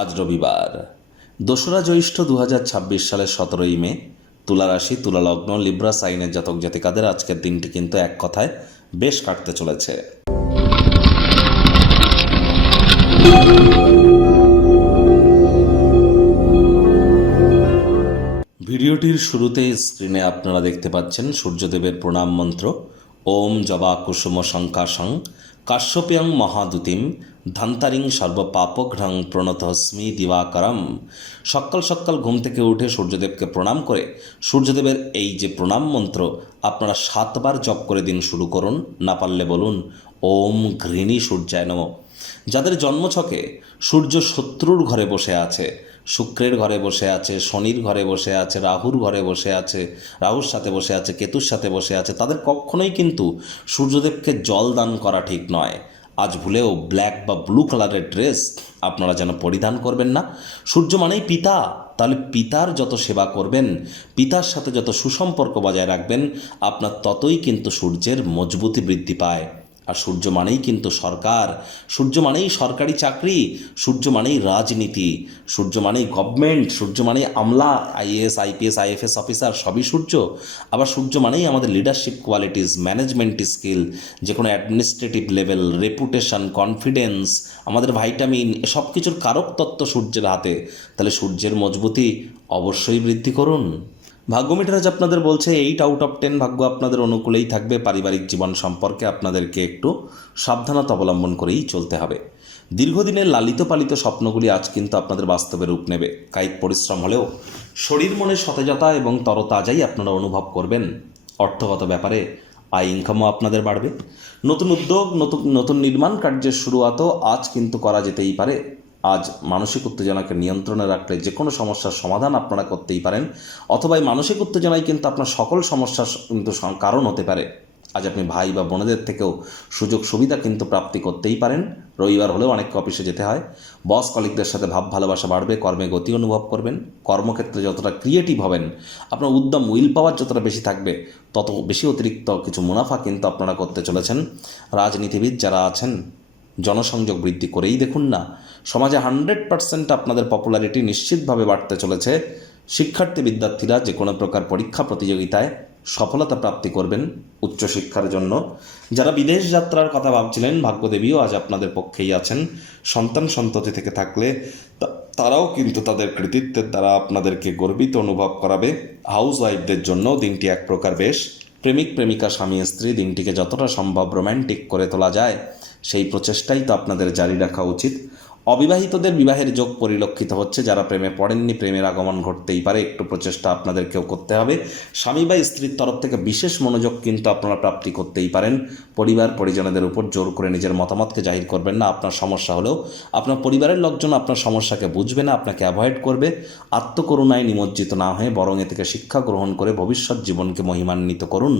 আজ রবিবার ২রা জ্যৈষ্ঠ ২০২৬ সালের ১৭ই মে। তুলা রাশি, তুলা লগ্ন, লিব্রা সাইনের জাতক জাতিকাদের আজকের দিনটি কিন্তু এক কথায় বেশ কাটতে চলেছে। ভিডিওটির শুরুতেই স্ক্রিনে আপনারা দেখতে পাচ্ছেন সূর্যদেবের প্রণাম মন্ত্র। ওম জবা কুসুম শঙ্কাশং কাশ্যপ্যং মহাদুতিম ধান্তারিং সর্বপাপঘ্রং প্রণতস্মি দিবাকরম। সকাল সকাল ঘুম থেকে উঠে সূর্যদেবকে প্রণাম করে সূর্যদেবের এই যে প্রণাম মন্ত্র আপনারা 7 বার জপ করে দিন শুরু করুন। না পারলে বলুন ওম ঘৃণী সূর্যায় নমঃ। যাদের জন্মছকে সূর্য শত্রুর ঘরে বসে আছে, শুক্রের ঘরে বসে আছে, শনির ঘরে বসে আছে, রাহুর ঘরে বসে আছে, রাহুর সাথে বসে আছে, কেতুর সাথে বসে আছে, তাদের কখনোই কিন্তু সূর্যদেবকে জল দান করা ঠিক নয়। আজ ভুলেও ব্ল্যাক বা ব্লু কালারের ড্রেস আপনারা যেন পরিধান করবেন না। সূর্য মানেই পিতা, তাহলে পিতার যত সেবা করবেন, পিতার সাথে যত সুসম্পর্ক বজায় রাখবেন, আপনার ততই কিন্তু সূর্যের মজবুতি বৃদ্ধি পায়। আর সূর্য মানেই কিন্তু সরকার, সূর্য মানেই সরকারি চাকরি, সূর্য মানেই রাজনীতি, সূর্য মানেই গভর্নমেন্ট, সূর্য মানেই আমলা, আইএএস আইপিএস আইএফএস অফিসার, সবই সূর্য। আবার সূর্য মানেই আমাদের লিডারশিপ কোয়ালিটিস, ম্যানেজমেন্ট স্কিল, যে কোনো অ্যাডমিনিস্ট্রেটিভ লেভেল, রেপুটেশন, কনফিডেন্স, আমাদের ভাইটামিন, সব কিছুর কারক তত্ত্ব সূর্যের হাতে। তাহলে সূর্যের মজবুতি অবশ্যই বৃদ্ধি করুন। ভাগ্য মিটার আজ আপনাদের বলছে 8 আউট অফ 10 ভাগ্য আপনাদের অনুকূলেই থাকবে। পারিবারিক জীবন সম্পর্কে আপনাদেরকে একটু সাবধানতা অবলম্বন করেই চলতে হবে। দীর্ঘদিনের লালিত পালিত স্বপ্নগুলি আজ কিন্তু আপনাদের বাস্তবে রূপ নেবে। কায়িক পরিশ্রম হলেও শরীর মনে সতেজতা এবং তরতাজাই আপনারা অনুভব করবেন। অর্থগত ব্যাপারে আয় ইনকামও আপনাদের বাড়বে। নতুন উদ্যোগ, নতুন নির্মাণ কার্যের শুরুয়াতও আজ কিন্তু করা যেতেই পারে। আজ মানসিক উত্তেজনাকে নিয়ন্ত্রণে রাখলে যে কোনো সমস্যার সমাধান আপনারা করতেই পারেন, অথবা এই মানসিক উত্তেজনাই কিন্তু আপনার সকল সমস্যার কিন্তু কারণ হতে পারে। আজ আপনি ভাই বা বোনেদের থেকেও সুযোগ সুবিধা কিন্তু প্রাপ্তি করতেই পারেন। রবিবার হলেও অনেককে অফিসে যেতে হয়। বস কলিগদের সাথে ভাব ভালোবাসা বাড়বে, কর্মে গতি অনুভব করবেন। কর্মক্ষেত্রে যতটা ক্রিয়েটিভ হবেন, আপনার উদ্যম উইল পাওয়ার যতটা বেশি থাকবে, তত বেশি অতিরিক্ত কিছু মুনাফা কিন্তু আপনারা করতে চলেছেন। রাজনীতিবিদ যারা আছেন, জনসংযোগ বৃদ্ধি করেই দেখুন না। সমাজে 100% আপনাদের পপুলারিটি নিশ্চিতভাবে বাড়তে চলেছে। শিক্ষার্থী বিদ্যার্থীরা যে কোনো প্রকার পরীক্ষা প্রতিযোগিতায় সফলতা প্রাপ্তি করবেন উচ্চশিক্ষার জন্য। যারা বিদেশ যাত্রার কথা ভাবছিলেন, ভাগ্যদেবীও আজ আপনাদের পক্ষেই আছেন। সন্তান সন্ততি থেকে থাকলে তারাও কিন্তু তাদের কৃতিত্বের দ্বারা আপনাদেরকে গর্বিত অনুভব করাবে। হাউস ওয়াইফদের জন্য দিনটি এক প্রকার বেশ। প্রেমিক প্রেমিকা, স্বামী স্ত্রী দিনটিকে যতটা সম্ভব রোম্যান্টিক করে তোলা যায় সেই প্রচেষ্টাই তো আপনাদের জারি রাখা উচিত। অবিবাহিতদের বিবাহের যোগ পরিলক্ষিত হচ্ছে। যারা প্রেমে পড়েননি, প্রেমের আগমন ঘটতেই পারে, একটু প্রচেষ্টা আপনাদেরকেও করতে হবে। স্বামী বা স্ত্রীর তরফ থেকে বিশেষ মনোযোগ কিন্তু আপনারা প্রাপ্তি করতেই পারেন। পরিবার পরিজনদের উপর জোর করে নিজের মতামতকে জাহির করবেন না। আপনার সমস্যা হলেও আপনার পরিবারের লোকজন আপনার সমস্যাকে বুঝবে না, আপনাকে অ্যাভয়েড করবে। আত্মকরুণায় নিমজ্জিত না হয়ে বরং এ থেকে শিক্ষা গ্রহণ করে ভবিষ্যৎ জীবনকে মহিমান্বিত করুন।